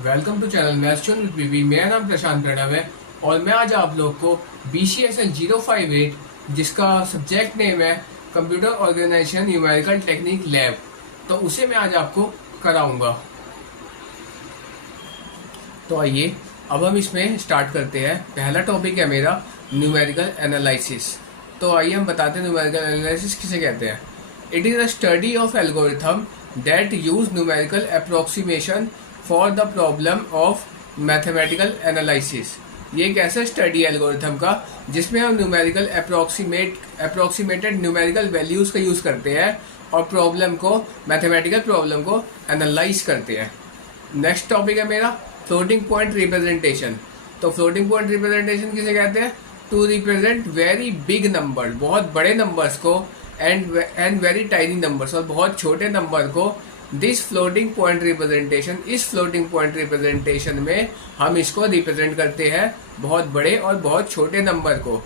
Welcome to channel maths with BB. मेरा नाम प्रशांत प्रणव है और मैं आज आप लोग को BCSL 058 जिसका सब्जेक्ट नेम है computer organisation numerical technique lab, तो उसे मैं आज आपको कराऊंगा। तो आइए अब हम इसमें स्टार्ट करते हैं। पहला टॉपिक है मेरा न्यूमेरिकल एनालिसिस। तो आइए हम बताते हैं न्यूमेरिकल एनालिसिस किसे कहते हैं। It is a study of algorithm that use numerical approximation for the problem of mathematical analysis. ये एक ऐसा स्टडी एल्गोरिथम का जिसमें हम न्यूमेरिकल अप्रोक्सीमेटेड न्यूमेरिकल वैल्यूज का यूज करते हैं और प्रॉब्लम को, मैथमेटिकल प्रॉब्लम को एनालाइज करते हैं। नेक्स्ट टॉपिक है मेरा फ्लोटिंग पॉइंट रिप्रेजेंटेशन। तो फ्लोटिंग पॉइंट रिप्रेजेंटेशन किसे कहते हैं? To represent very big number, बहुत बड़े नंबर्स को, एंड वेरी टाइनी नंबर्स, और बहुत छोटे नंबर को। दिस फ्लोटिंग पॉइंट रिप्रेजेंटेशन, इस फ्लोटिंग पॉइंट रिप्रेजेंटेशन में हम इसको रिप्रेजेंट करते हैं बहुत बड़े और बहुत छोटे नंबर को।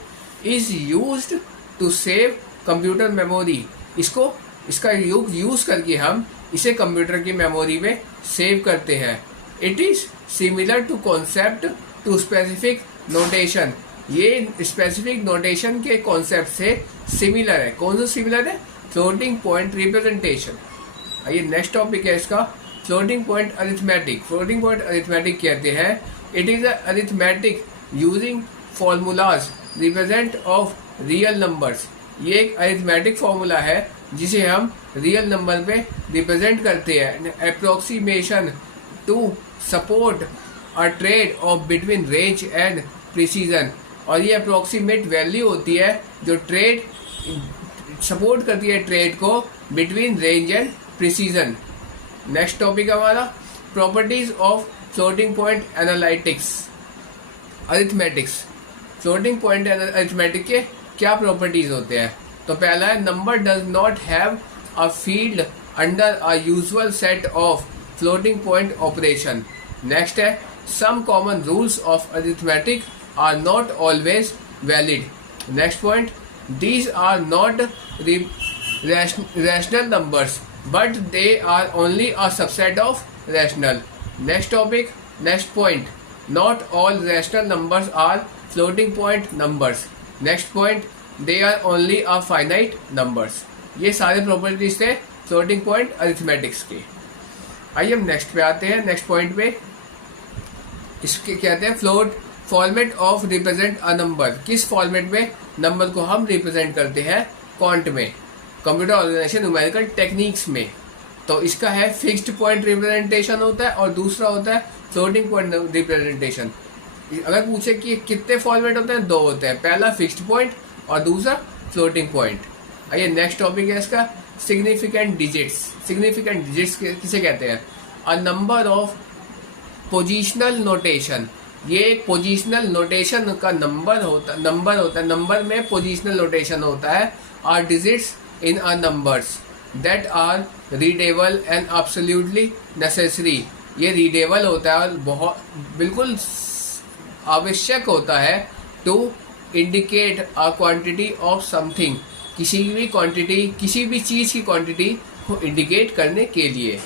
Is used to save computer memory. इसका यूज करके हम इसे कंप्यूटर की मेमोरी में सेव करते हैं। It is similar to concept to specific notation. ये स्पेसिफिक नोटेशन के कॉन्सेप्ट से सिमिलर है। कौन सा सिमिलर है? Floating point representation. आइए नेक्स्ट टॉपिक है इसका floating point arithmetic. Floating point arithmetic कहते हैं it is arithmetic using formulas represent of real numbers. ये एक अरिथमेटिक फॉर्मूला है जिसे हम रियल नंबर पे रिप्रेजेंट करते हैं। Approximation to support a trade off between range and precision. और ये अप्रोक्सीमेट वैल्यू होती है जो ट्रेड सपोर्ट करती है ट्रेड को between range and precision. Next topic हमारा properties of floating point analytics arithmetics. Floating point arithmetic के क्या प्रॉपर्टीज होते हैं? तो पहला है number does not have a field under a usual set of floating point operation. Next है some common rules of arithmetic are not always valid. Next point these are not rational numbers but they are only a subset of rational. Next topic, next point, not all rational numbers are floating point numbers. Next point, they are only a finite numbers. ये सारे properties थे floating point arithmetics के। आइए हम next पे आते हैं। Next point पे इसके कहते हैं float format of represent a number. किस फॉर्मेट में नंबर को हम रिप्रेजेंट करते हैं? कॉन्ट में, कंप्यूटर ऑर्गेनाइजेशन न्यूमेरिकल टेक्निक्स में। तो इसका है फिक्स्ड पॉइंट रिप्रेजेंटेशन होता है और दूसरा होता है फ्लोटिंग पॉइंट रिप्रेजेंटेशन। अगर पूछे कि कितने फॉर्मेट होते हैं, दो होते हैं, पहला फिक्स्ड पॉइंट और दूसरा फ्लोटिंग पॉइंट। आइए नेक्स्ट टॉपिक है इसका सिग्निफिकेंट डिजिट्स। सिग्निफिकेंट डिजिट्स किसे कहते हैं? अ नंबर ऑफ पोजिशनल नोटेशन। ये एक पोजिशनल नोटेशन का नंबर होता है। नंबर में पोजिशनल नोटेशन होता है। Are digits in a numbers that are readable and absolutely necessary। ये रीडेबल होता है और बहुत बिल्कुल आवश्यक होता है to indicate a quantity of something. किसी भी क्वांटिटी, किसी भी चीज़ की क्वांटिटी को इंडिकेट करने के लिए।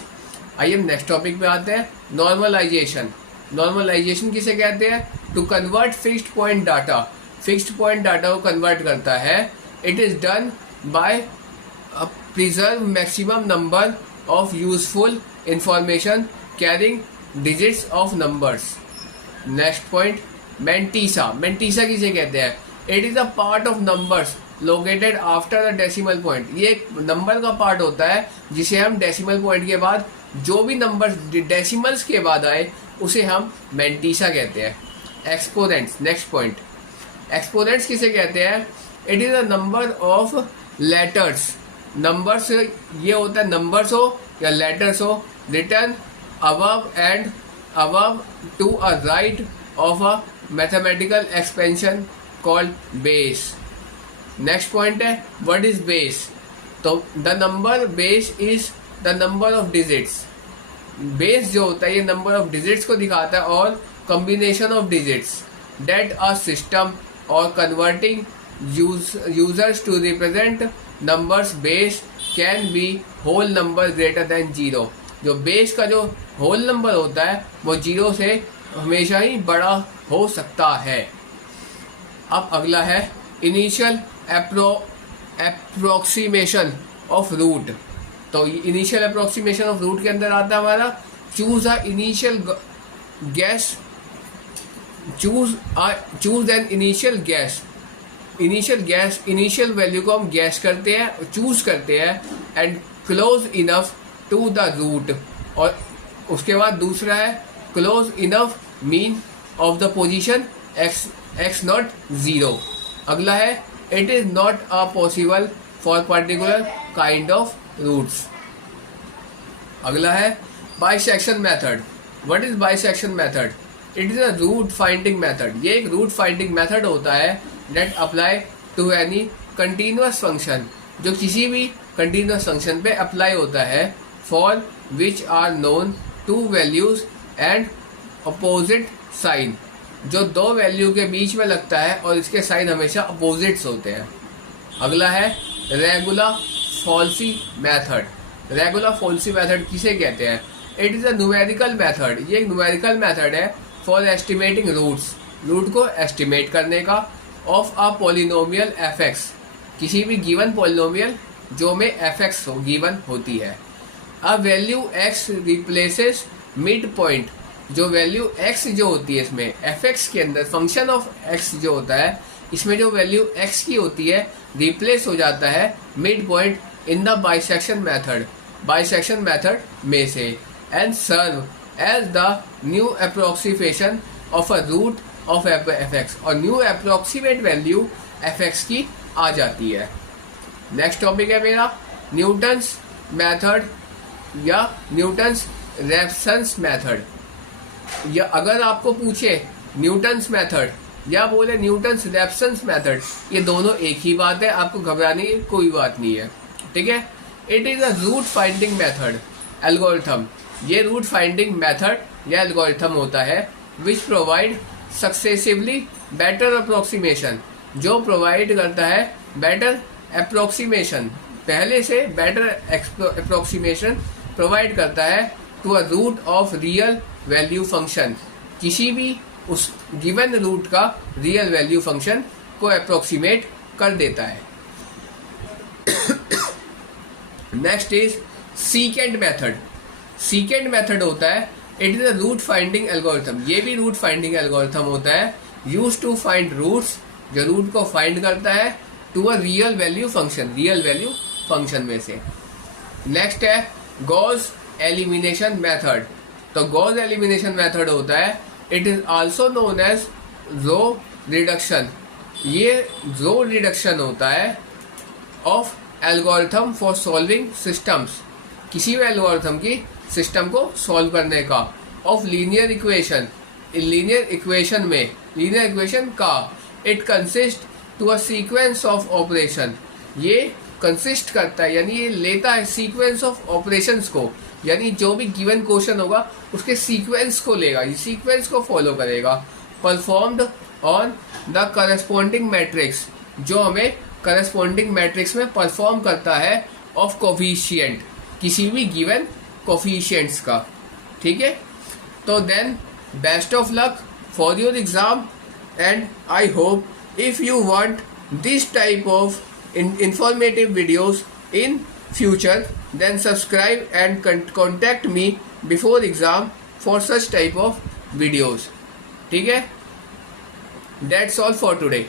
आइए हम नेक्स्ट टॉपिक पे आते हैं नॉर्मलाइजेशन। नॉर्मलाइजेशन किसे कहते हैं? To convert fixed point data. Fixed point data को कन्वर्ट करता है। It is done by preserve maximum number of useful information carrying digits of numbers. Next point, mantissa. mantissa किसे कहते हैं? It is a part of numbers located after the decimal point। ये एक number का part होता है जिसे हम डेसिमल पॉइंट के बाद, जो भी नंबर डेसिमल्स के बाद आए उसे हम mantissa कहते हैं। एक्सपोनेंट्स। नेक्स्ट पॉइंट, एक्सपोनेंट्स किसे कहते हैं? It is a number of letters. Numbers ये होता है, नंबर्स हो या लेटर्स हो, written above to a right of a mathematical expansion called base. Next point है व्हाट इज बेस? तो the number base is the number of digits. Base जो होता है ये नंबर ऑफ डिजिट्स को दिखाता है और combination of digits that a system और converting users to represent numbers base can be whole number greater than 0। जो बेस का जो होल नंबर होता है वो 0 से हमेशा ही बड़ा हो सकता है। अब अगला है इनिशियल अप्रोक्सीमेशन ऑफ रूट। तो इनिशियल अप्रोक्सीमेशन ऑफ रूट के अंदर आता है हमारा choose a initial guess, choose an initial guess. Initial value को हम गैस करते हैं, चूज करते हैं, and close enough to the root. और उसके बाद दूसरा है close enough mean of the position x nought 0। अगला है it is not a possible for particular kind of roots. अगला है bisection method. What is bisection method? It is a root finding method. ये एक रूट फाइंडिंग मेथड होता है that apply to any continuous function, जो किसी भी continuous function पे अप्लाई होता है, for which are known two values and opposite sign, जो दो वैल्यू के बीच में लगता है और इसके साइन हमेशा अपोजिट्स होते हैं। अगला है रेगुला फॉल्सी मेथड। रेगुला फॉल्सी मेथड किसे कहते हैं? It is a numerical method. ये एक न्यूमेरिकल मेथड है फॉर एस्टिमेटिंग रूट्स, रूट को एस्टिमेट करने का, of a polynomial F x, किसी भी गिवन पॉलिनोमियल जो में एफ एक्स गिवन होती है। A value x replaces mid point, जो वैल्यू एक्स जो होती है इसमें एफ एक्स के अंदर फंक्शन ऑफ एक्स जो होता है, इसमें जो वैल्यू एक्स की होती है रिप्लेस हो जाता है mid point in the bisection method में से, and serve as the new approximation of a root of F X, और new approximate value F X की आ जाती है। नेक्स्ट टॉपिक है मेरा न्यूटन्स मेथड या न्यूटन्स रेफरेंस मेथड। या अगर आपको पूछे न्यूटन्स मेथड या बोले न्यूटन्स रेफरेंस मेथड, ये दोनों एक ही बात है, आपको घबराने की कोई बात नहीं है, ठीक है। It is a root finding method algorithm. ये रूट फाइंडिंग मेथड या एल्गोरिथम होता है which provide successively better approximation, जो प्रोवाइड करता है बेटर अप्रोक्सीमेशन, पहले से बेटर अप्रोक्सीमेशन प्रोवाइड करता है to a root of real value function, किसी भी उस गिवन रूट का रियल वैल्यू फंक्शन को अप्रोक्सीमेट कर देता है। Next is secant method. Secant method होता है it is a root finding algorithm. ये भी रूट फाइंडिंग एल्गोरिथम होता है यूज टू फाइंड रूट्स, जो रूट को फाइंड करता है to a real value function में से। नेक्स्ट है गॉस एलिमिनेशन मेथड। तो गॉस एलिमिनेशन मेथड होता है it is also known as row reduction. ये रो रिडक्शन होता है of algorithm for solving systems, किसी भी एल्गोरिथम की सिस्टम को सॉल्व करने का, of linear equation, linear equation का। It consist to a sequence of operation. ये कंसिस्ट करता है यानी ये लेता है सीक्वेंस ऑफ ऑपरेशंस को, यानी जो भी गिवन क्वेश्चन होगा उसके सीक्वेंस को लेगा, ये सीक्वेंस को फॉलो करेगा। Performed on the corresponding matrix, जो हमें करस्पॉन्डिंग मैट्रिक्स में परफॉर्म करता है ऑफ कोफिशिएंट, किसी भी गिवन कोफिशिएंट्स का, ठीक है। तो then best of luck for your exam and I hope if you want this type of informative videos in future, then subscribe and contact me before exam for such type of videos, ठीक है। That's all for today.